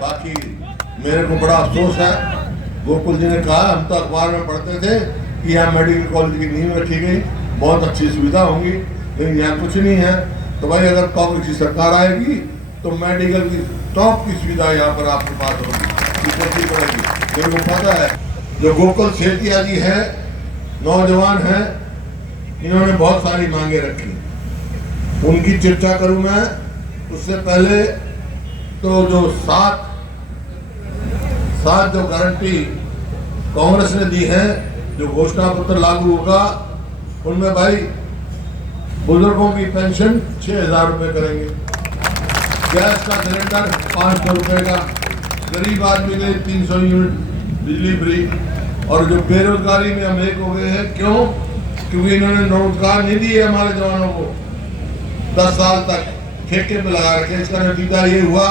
बाकी मेरे को बड़ा अफसोस है, गोकुल जी ने कहा, हम तो अखबार में पढ़ते थे कि यहाँ मेडिकल कॉलेज की नींव रखी गई, बहुत अच्छी सुविधा होंगी, लेकिन यहाँ कुछ नहीं है। तो भाई अगर कांग्रेस की सरकार आएगी तो मेडिकल की टॉप की सुविधा यहाँ पर आपके पास होगी, पड़ेगी। मेरे को पता है जो गोकुल सेतिया जी है, नौजवान है, इन्होंने बहुत सारी मांगे रखी, उनकी चर्चा करूँ मैं। उससे पहले तो जो सात जो गारंटी कांग्रेस ने दी है, जो घोषणा पत्र लागू होगा, उनमें भाई बुजुर्गों की पेंशन 6,000 रुपये करेंगे, गैस का सिलेंडर 500 रुपये का, गरीब आदमी के 300 यूनिट बिजली फ्री, और जो बेरोजगारी में हम एक हो गए हैं, क्यों? क्योंकि इन्होंने रोजगार नहीं दिए हमारे जवानों को 10 साल तक ठेके पे लगा रखे। इसका नतीजा ये हुआ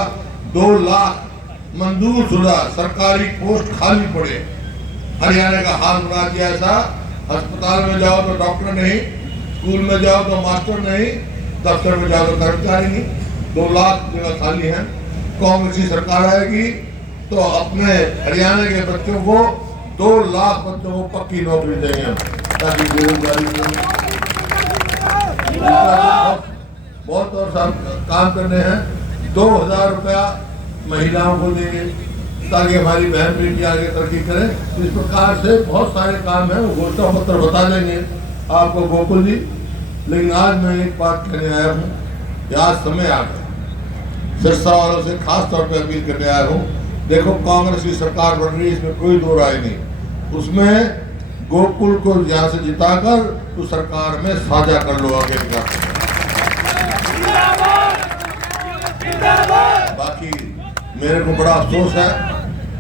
2 लाख मंजूर शुदा सरकारी पोस्ट खाली पड़े। हरियाणा का हाल बना दिया ऐसा, अस्पताल में जाओ तो डॉक्टर नहीं, स्कूल में जाओ तो मास्टर नहीं, दफ्तर में जाओ तो कर्मचारी नहीं, 2 लाख जगह खाली है। कांग्रेस की सरकार आएगी तो अपने हरियाणा के बच्चों को 2 लाख बच्चों को पक्की नौकरी देंगे, ताकि बेरोजगारी बहुत और काम करने हैं। 2,000 रुपया महिलाओं को देंगे ताकि हमारी बहन बेटी आगे तरक्की करें। इस प्रकार से बहुत सारे काम हैं, वो घोषणा पत्र बता देंगे आपको गोकुल जी। लेकिन आज मैं एक बात कहने आया हूँ, आज समय आ गया, सिरसा वालों से खास तौर पर अपील करने आया हूँ। देखो, कांग्रेस की सरकार बन रही है, इसमें कोई दो राय नहीं। उसमें गोकुल को यहाँ से जिताकर तो सरकार में साझा कर लो आगे का। बाकी मेरे को बड़ा अफसोस है,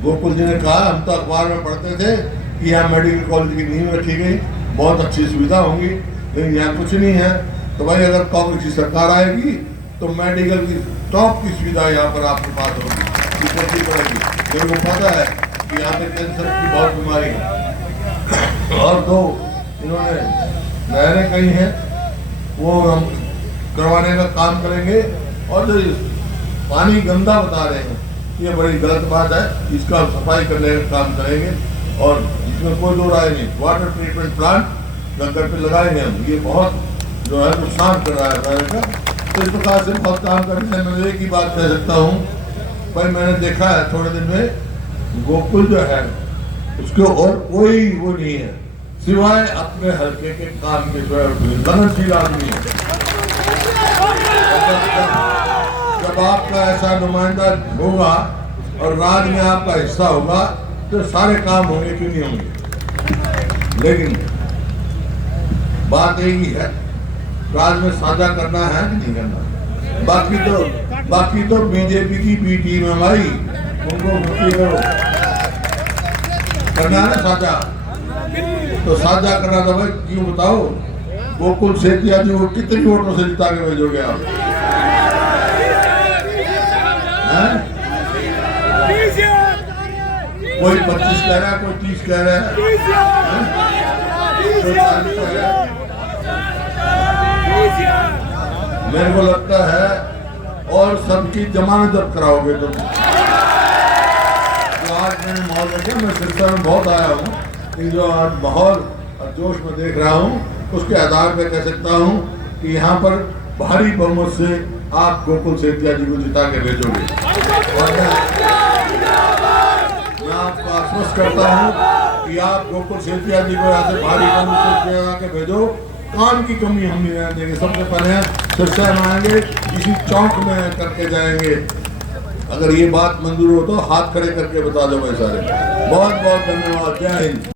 गोकुल जी ने कहा, हम तो अखबार में पढ़ते थे कि यहाँ मेडिकल कॉलेज की नींव रखी गई, बहुत अच्छी सुविधा होंगी, लेकिन यहाँ कुछ नहीं है। तो भाई अगर कांग्रेस की सरकार आएगी तो मेडिकल की टॉप की सुविधा यहाँ पर आपके पास होगी, पड़ेगी। मेरे को पता है कि यहाँ पे कैंसर की बहुत बीमारी है, और 2 इन्होंने नहरें कही हैं, वो हम करवाने का काम करेंगे। और जो पानी गंदा बता रहे हैं, ये बड़ी गलत बात है, इसका सफाई करने का काम करेंगे, और इसमें कोई दो राय नहीं। वाटर ट्रीटमेंट प्लांट घर पे लगाएंगे हम, ये बहुत जो है नुकसान कर रहा है शहर का। तो इस प्रकार से बहुत काम करने हैं। मैं एक ही बात कह सकता हूँ, भाई मैंने देखा है थोड़े दिन में गोकुल जो है उसके और कोई वो नहीं है सिवाय अपने हल्के के काम के, लगनशील आदमी है। जब आपका ऐसा नुमाइंदा होगा और राज्य में आपका हिस्सा होगा तो सारे काम होंगे, क्यों नहीं होंगे। लेकिन बात यही है, राज्य में साझा करना है कि नहीं करना। बाकी तो बीजेपी की बी टीम है भाई, उनको करना है साझा, तो साझा करना था भाई। क्यों बताओ, गोकुल सेतिया जी को कितनी वोटों से जिता के भेजोगे आप? कोई 25 कह रहा है, कोई 30 कह रहा है, कोई 40 कह रहा है। मेरे को लगता है और सबकी जमानत जब कराओगे तुम। जो आज मैंने माहौल देखा, मैं सिरसा में बहुत आया हूँ, लेकिन जो आज माहौल जोश में देख रहा हूँ उसके आधार पर कह सकता हूँ कि यहाँ पर भारी बहुमत से आप गोकुल सेतिया जी को जिता के भेजोगे। और मैं आपको आश्वस्त करता हूँ कि आप गोकुल सेतिया जी को यहाँ से भारी बहुमत से जिता के भेजो। काम की कमी हम नहीं रहने देंगे। सबसे पहले सिरसा में आएंगे, किसी चौक में करके जाएंगे। अगर ये बात मंजूर हो तो हाथ खड़े करके बता दो भाई सारे। बहुत बहुत धन्यवाद। जय हिंद।